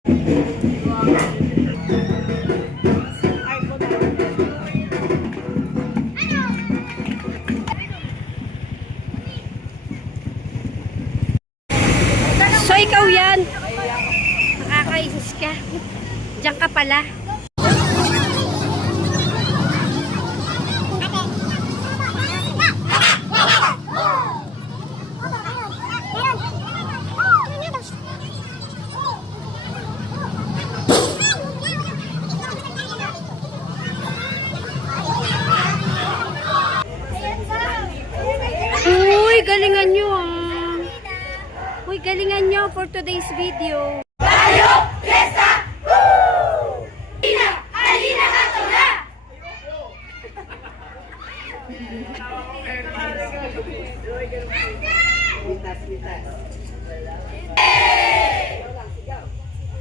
So ikaw yan. Nakakainis ka. Diyan ka pala. Uy, galingan nyo ah. Uy, galingan nyo for today's video. Tayo, fiesta! Woo! Halina! Halina ka to na!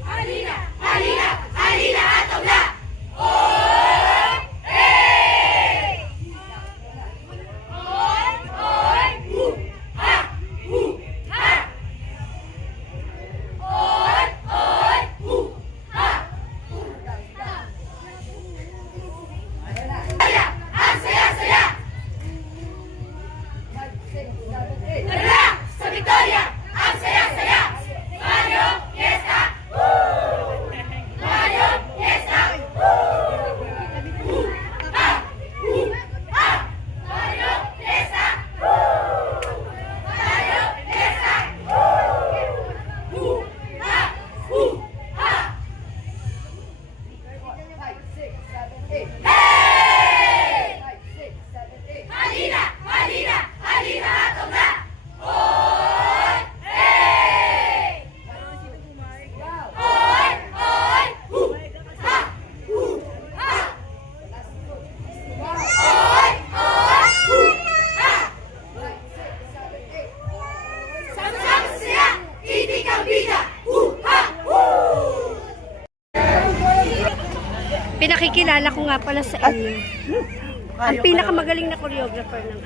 Halina! Halina! Halina ka to na! Oy! Hey! Oy! Oy! Woo! Ha! Woo! Ha! Oy! Oy! Woo! Ha! Saya! Ang saya-saya! Tara! Sa Victoria! Ang saya-saya! Mario Fiesta! Woo! Mario Fiesta! Woo! Woo! Ha! Woo! Ha! Mario Fiesta! Woo! Mario Fiesta! Woo! Ha! Woo! Ha! Hey! Halina! Halina! Halina ato na! Oy! Hey! Oy! Oy! Woo! Ha! Woo! Ha! Oy! Oy! Woo! Ha! Sama-sama siya! Itik ang bida! Woo! Ha! Woo! Pinakikilala ko nga pala sa inyo. Ang pinakamagaling na choreographer ng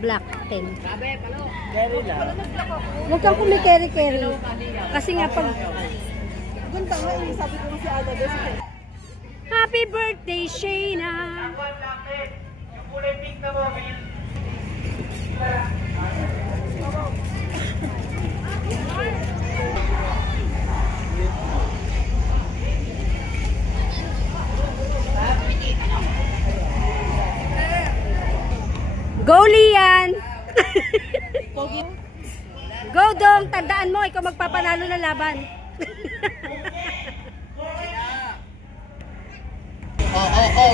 Black 10. Huwag kang kumikeri-keri. Kasi nga pag... Happy birthday, Shayna! Yung kulay pink na mo, Go, Lian! Go, Dong! Tandaan mo, ikaw magpapanalo ng laban.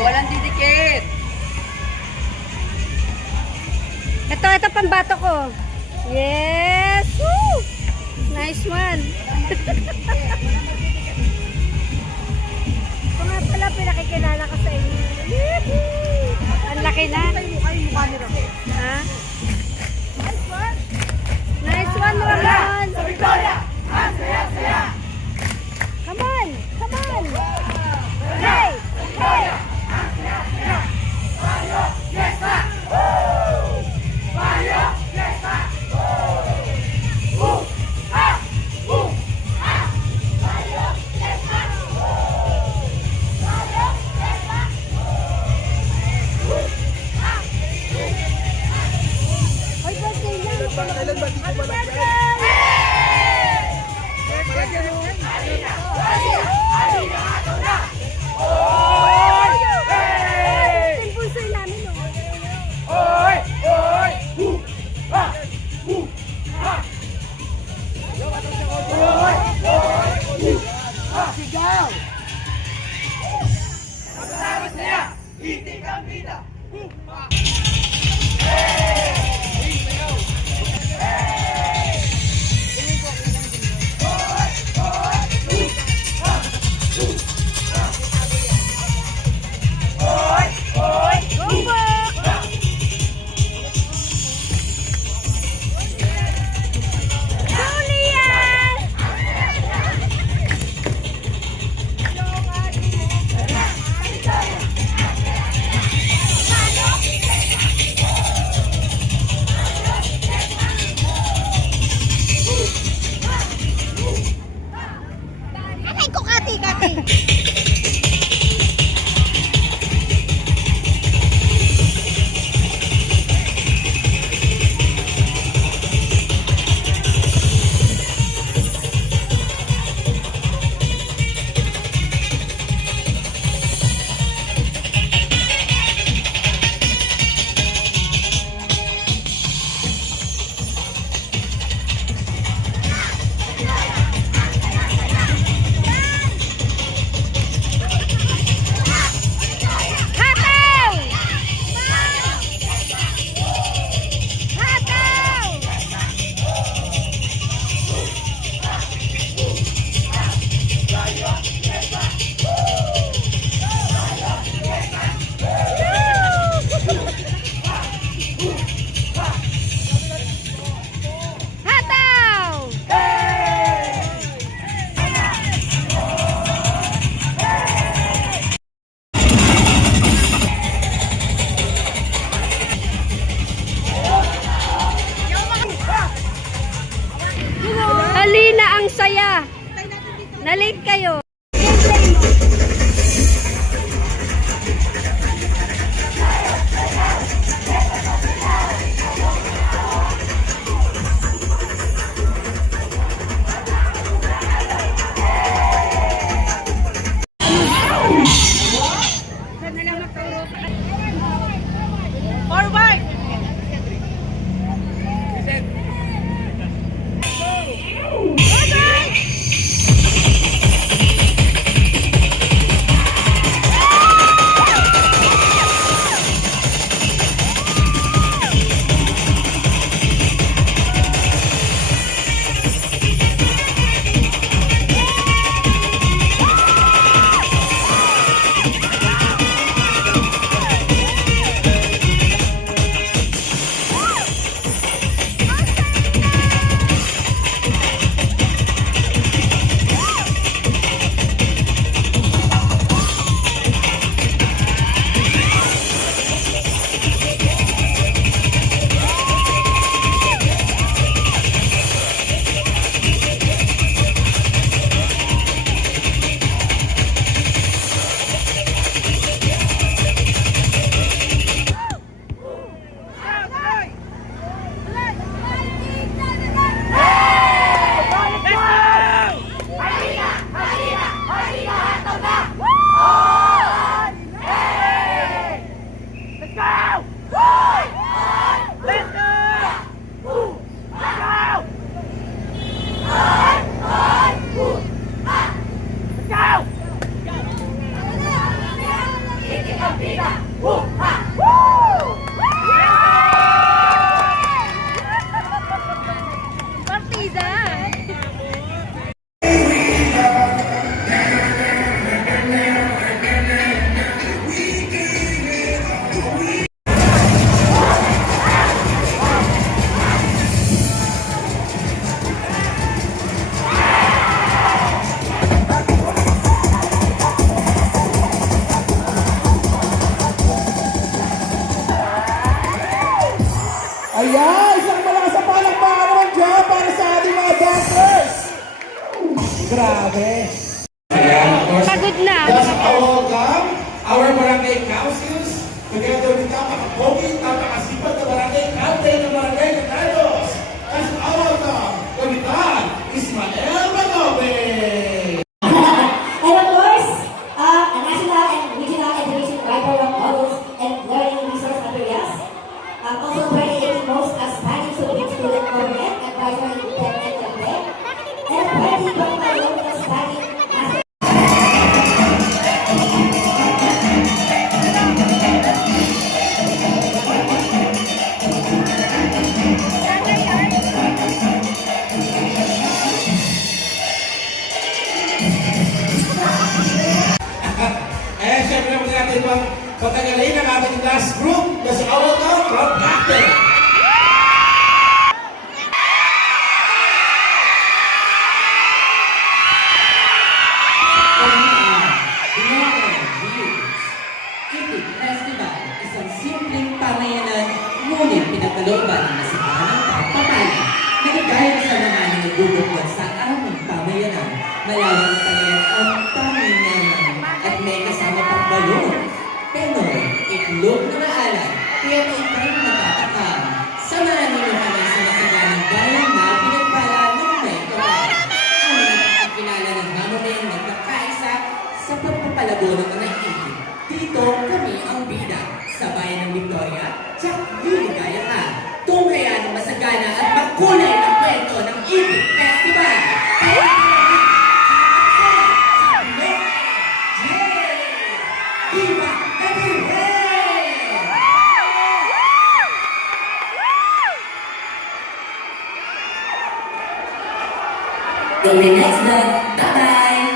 Walang didikit. Ito pambato ko. Yes! Woo! Nice one. Ito nga pala, pinakikilala ka sa inyo. Ang laki na. Ha? Nice one, Ramon. Sa Victoria! Ang saya-saya! Come on! Come on! Hey! Hey! Mario Fiesta! Woo! Mario Fiesta! Woo! Ha! Woo! Ha! Mario Fiesta! Woo! Mario Fiesta! Woo! Ha! Hoy, birthday niya. Happy birthday! Halina! Halina ato na! Oy! Hey! Sponsor namin, no? Oy! Oy! Woo! Ha! Woo! Ha! Oy! Oy! Woo! Ha! Sigaw! Sama siya! Itik ang bida! Ay, ko, Kati, Kati. Hataw! Hataw! Hataw! Halina ang saya. Na-late kayo. Forward! Ayan, isang malakas na palakpakan naman dyan para sa ating mga dancers. Grabe. Ayan, of course, Pagod na. let's welcome our barangay councils together with napaka-pogi, napakasipag na barangay captain ng barangay Canados. Let's welcome Kapitan Ismael Manobe. And of course, a national and regional education writer of models and learning resource materials. Also graduating most aspiring student government advisor in Internet Campaign. And apparently from my local study master. Eh, syempre naman natin pang patagalin ang ating last group na si Awal Town from Captain. Itik Festival, isang simpleng pamayanan, ngunit pinagkalooban ng nasibahan ng pagpapala. Nagagaya sa mga nagbubukod sa aming pamayanan, malawang na pamayanan magdadalo ng mga itik. Dito kami ang bida. Sa bayan ng Victoria, tsak liligaya ka. Tunghayan ang masagana at makulay na kwento ng Itik Festival. Viva everywhere! Till the next vlog. Bye-bye!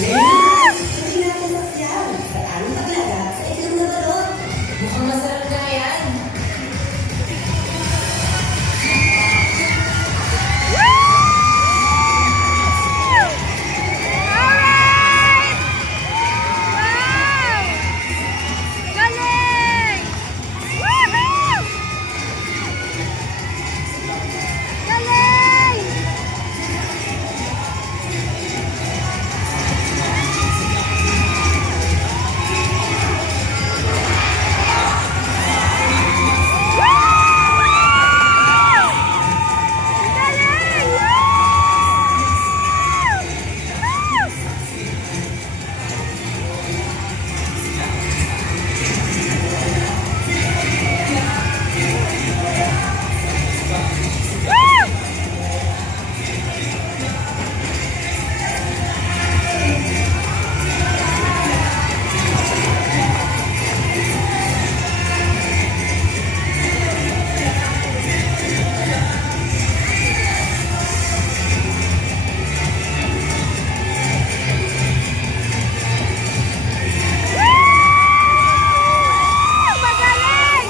Hindi natin sakyan. Sa anong maglaga sa itlog na balon. Mukhang masarap na yan. Alright! Wow! Galing! Woohoo! Galing! Galing! Magaling!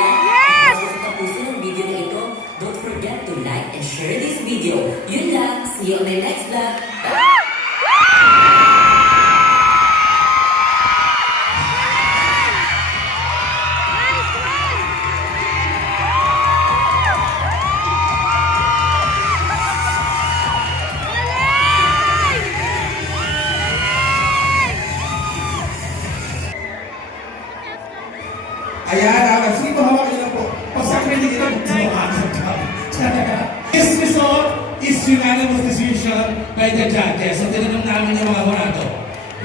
Yes! Video na ito, don't forget to like and share this video. Yun lang, see you on my next vlog. Nice one! Galing! Ayan, sige po, hawakan niyo lang po. Pag sa akin, hindi kita This result is unanimous decision by the judges. So, tinanong namin yung mga hurado.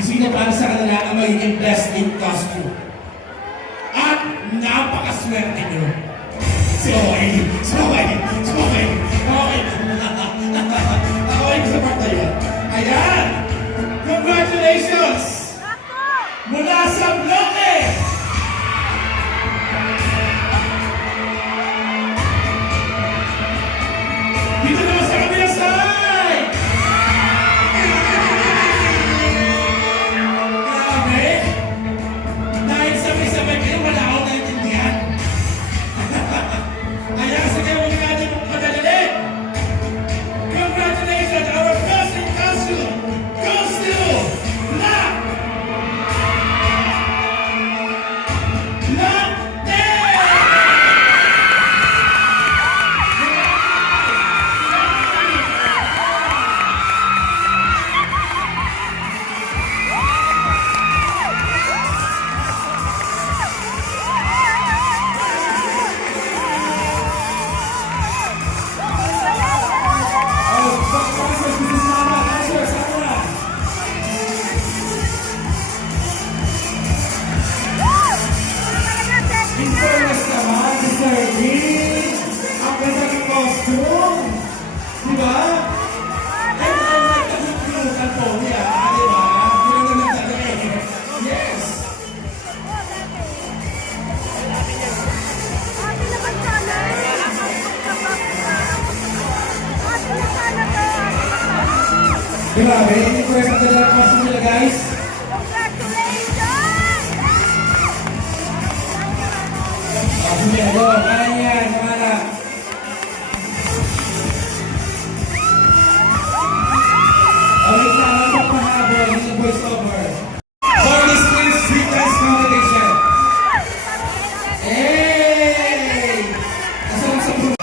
Sino para sa kanila ang magiging best in costume. At napakaswerte nyo. Okay. Okay sa part na yun. Ayan! Congratulations! Mula sa bloke! Dito naman sa kabilang side! Grabe! Dahil sabay-sabay kayo, wala akong naintindihan. Ayan, sige, huwag natin madalali! Congratulations! Our best in costume goes to Black! Black Day! Ate naman sana. Ate na sana to. Grabe, hindi ko rin ang ganda ng costume nila, guys. Congratulations! Sige, go. Kaya yan, kamala. Okay, na, habang pahabol, hindi voice over. For this year's Street Dance Competition. Hey! Kasama sa group.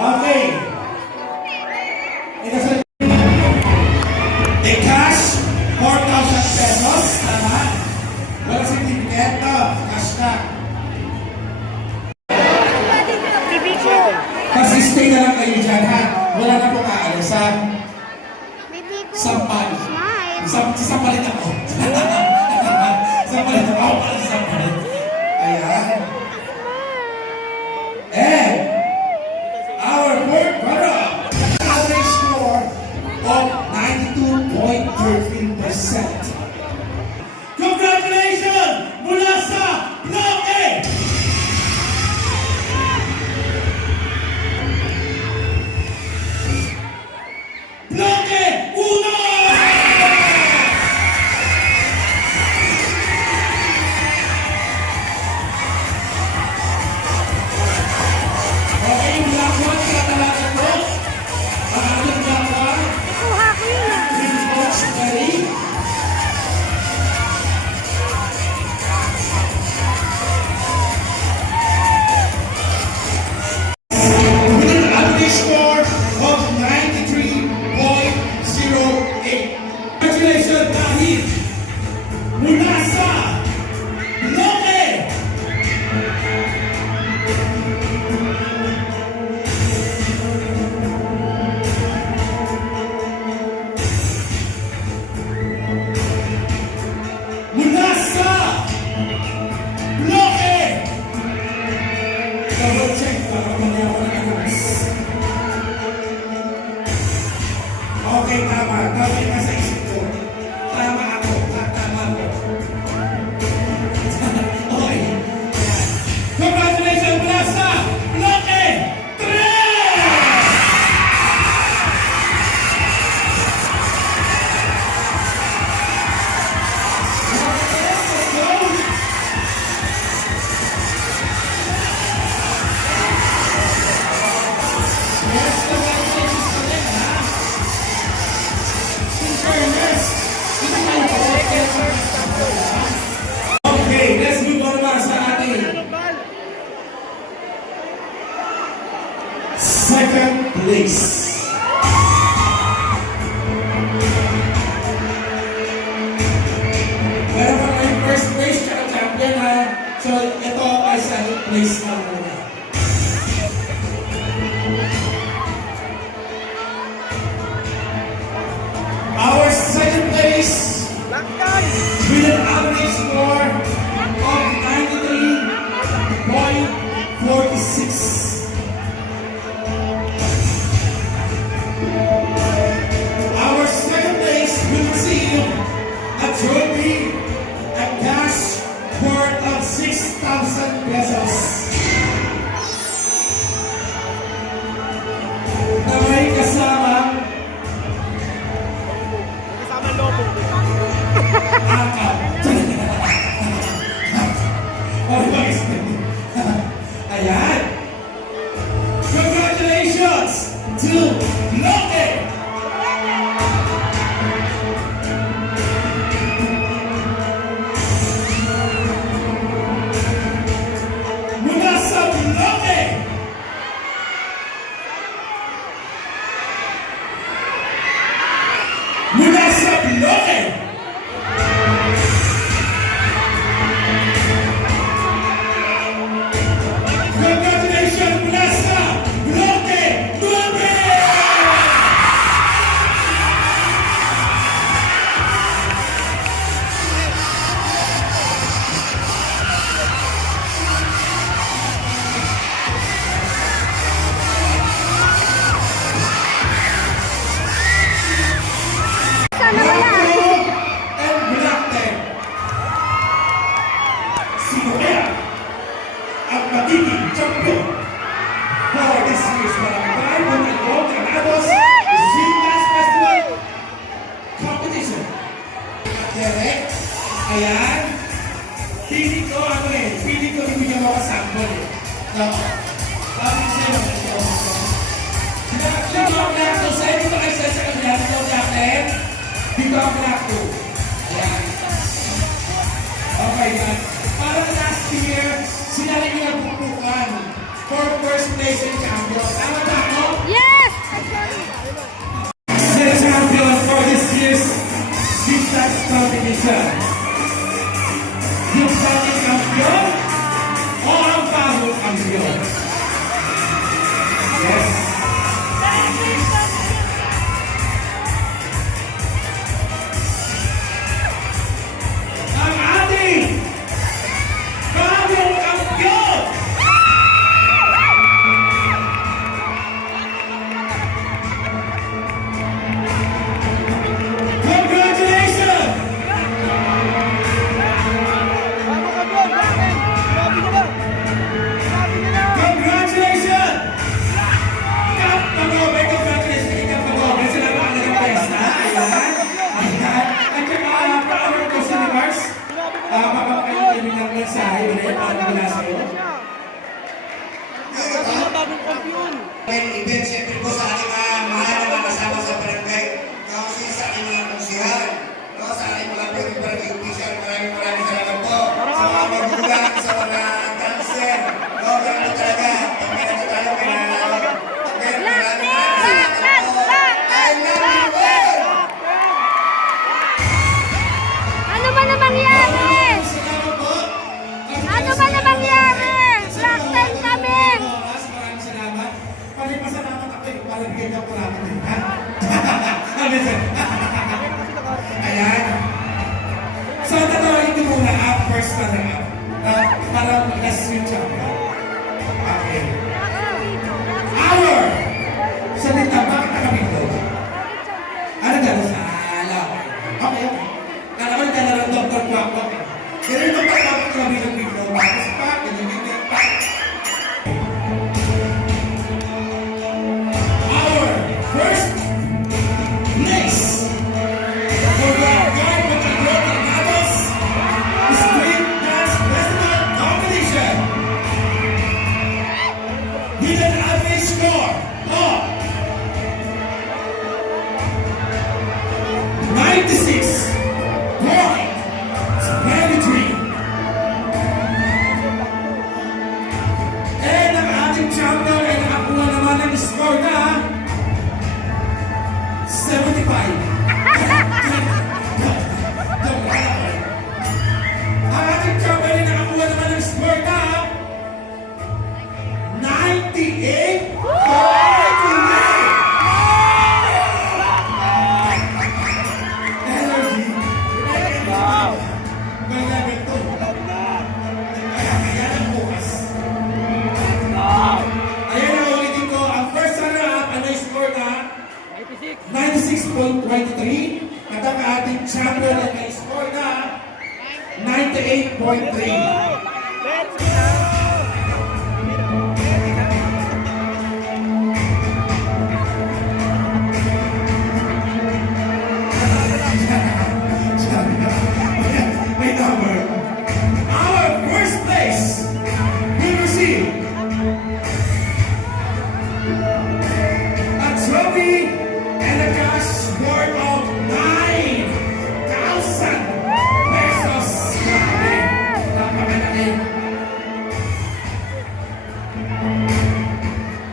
Okay. mula sa Loke. Mula sa Loke. Double check para mamaya ako nag-announce. Okay, tama. Tama yung nasa isip ko. Tama ako. Tama ako. Okay. Ayan. Congratulations mula sa Loke 3! Okay, let's move on naman sa ating second place. Meron pa kayong first place tsaka champion ha. So, ito ay second place na muna. Our second place with an average score of 93.46. Our second place will receive a trophy, a cash worth of 6,000 pesos. Na may kasamang akap. Ayan. Congratulations to Loke. Mula sa Loke. Mula sa Loke. Congratulations mula sa Loke 9! Sana wala. And Black Tech. Sino kaya ang magiging champion for this year's Barangay Montalbon Granados Sing Dance Festival Competition? Derek, ayan. Pili ko bibigyan mo ka sample eh. No? Sabi ko sa'yo, dito ang Black 2. Sa'yo dito kayo sa kanila. Dito ang Black 10. Dito ang Black 2. Ayan. Okay, man. Parang last year, sila rin yung napupukan for first place and champion. Tama ba ako? Yes! The champion for this year's Six Dance Competition. Yung dating champion o ang bagong champion? Yes. Ang ating bagong champion! Congratulations! minsan. Ayan. So, tatawagin ko muna ang first runner-up. Para last switch up. Okay. Our! Salita, bakit nakapito? Ano gano'n sa alaw? Okay, okay. Kala ko yung gano'n ng Dr. Kwak-Kwak. Pero yung Dr. Kwak-Kwak nakapito pito. Tapos pa, ganyan pa. Our first place for the Guard with the Global Medals Street Dance Festival Competition with an average score of 96.23. And ang ating champion ay nakakuha naman ng score na 75. Ang ating champion ay nakakuha naman ng score na 98.43. Energy. Wow. May level to. Kaya ang bukas. Ayan ang ulitin ko. Ang first runner-up, ano yung score na? 96.23. At ang ating champion ay may score na 98.3. May number. Our first place will receive a trophy and a cash worth of 9,000 pesos. Grabe. Napakalaki.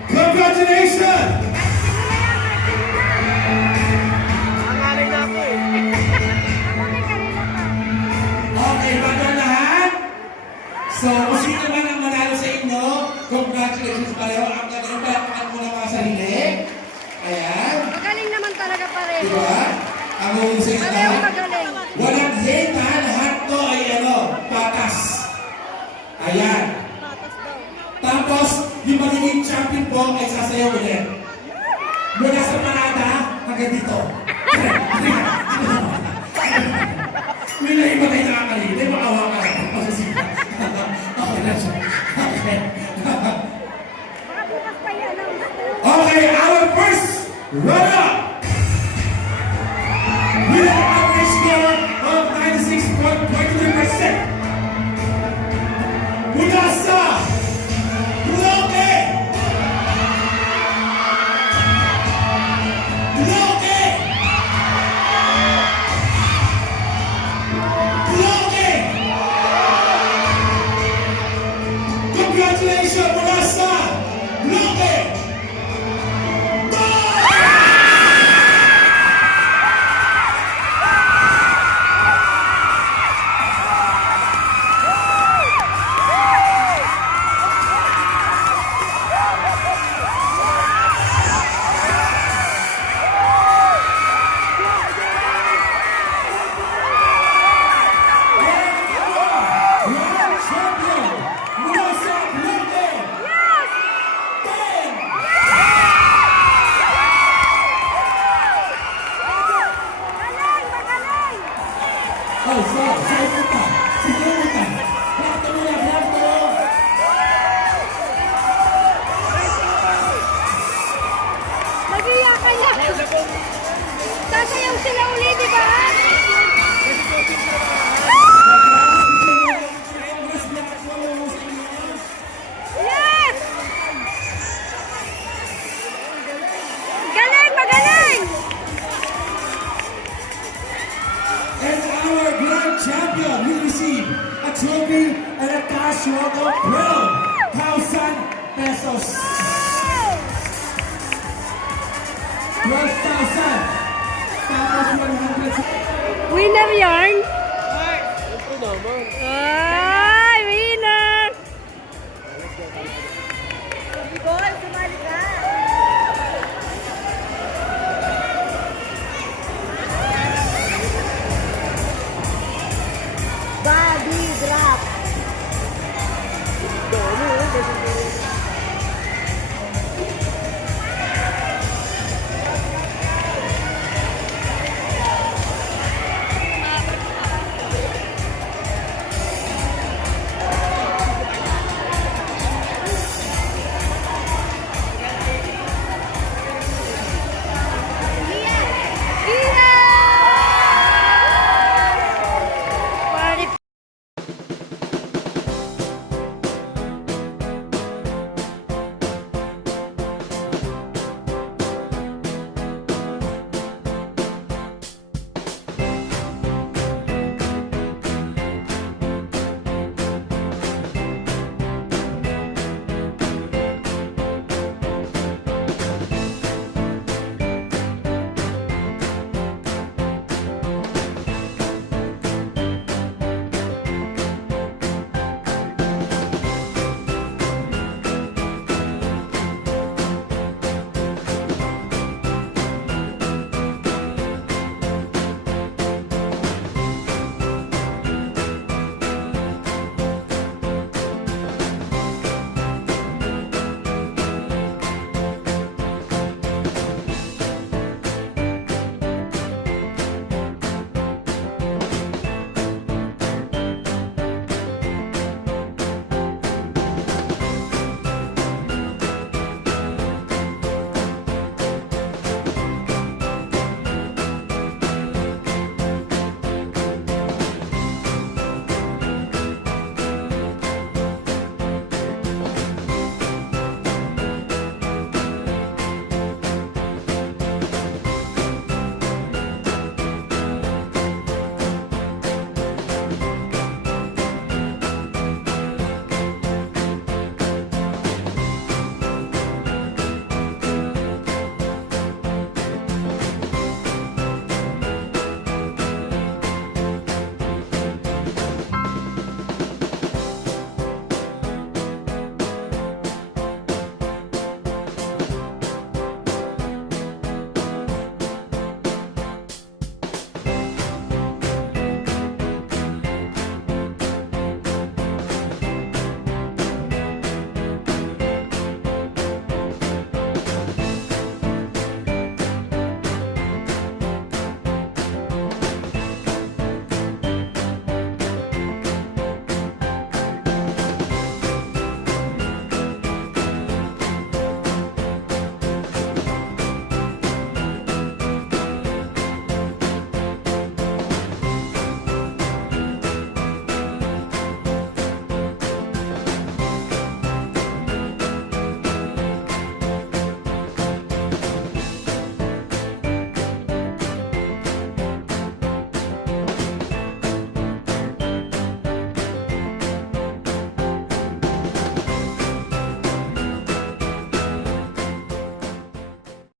Congratulations! Nangangalay na ako eh. Okay, bago ang lahat. So, kung sino man ang manalo sa inyo, congratulations pareho. Ang gagawin palakpakan muna mga sarili. Ayan. Magaling naman talaga pareho. Diba? Ang huhusay Pareho na. magaling. Walang hate ha. Lahat to ay patas. Ayan. Tapos, yung magiging champion po ay sasayaw ulit. Mula sa parada hanggang dito. May iba kayo nakakalita. May makawa ka. Okay na siya. Okay. Baka bukas pa i-announce. Okay, our first runner-up with an average score of 96.23%. Mula sa Bloque! Bloque! Bloque! Congratulations mula sa Bloque! World champion mula sa Bloque! Magaling, magaling! Oh, sorry po ka. Sige mo ka. Lakto mo lang, lakto mo. Nag-iyakan na. Sasayaw sila uli, di ba? Yes! Galing, magaling! And our grand champion will receive a trophy and a cash worth of 12,000 pesos. 12,000. Tapos 100. Winner yarn? Ito naman.